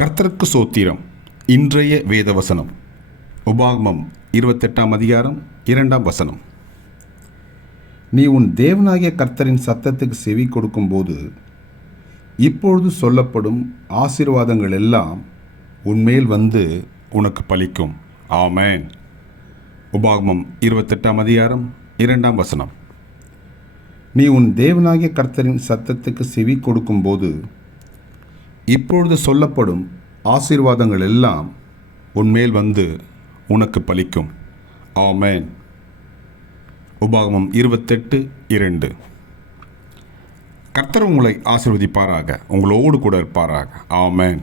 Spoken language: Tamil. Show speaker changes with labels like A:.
A: கர்த்தருக்கு சோத்திரம். இன்றைய வேதவசனம். உபாகமம் இருபத்தெட்டாம் அதிகாரம் இரண்டாம் வசனம். நீ உன் தேவனாகிய கர்த்தரின் சத்தத்துக்கு செவி கொடுக்கும்போது இப்பொழுது சொல்லப்படும் ஆசீர்வாதங்கள் எல்லாம் உன்மேல் வந்து உனக்கு பலிக்கும். ஆமேன். உபாகமம் இருபத்தெட்டாம் அதிகாரம் இரண்டாம் வசனம். நீ உன் தேவனாகிய கர்த்தரின் சத்தத்துக்கு செவி கொடுக்கும்போது இப்பொழுது சொல்லப்படும் ஆசீர்வாதங்கள் எல்லாம் உன்மேல் வந்து உனக்கு பலிக்கும். ஆமேன். உபாகமம் இருபத்தெட்டு இரண்டு. கர்த்தர் உங்களை ஆசீர்வதிப்பாராக. உங்களோடு கூட இருப்பாராக. ஆமேன்.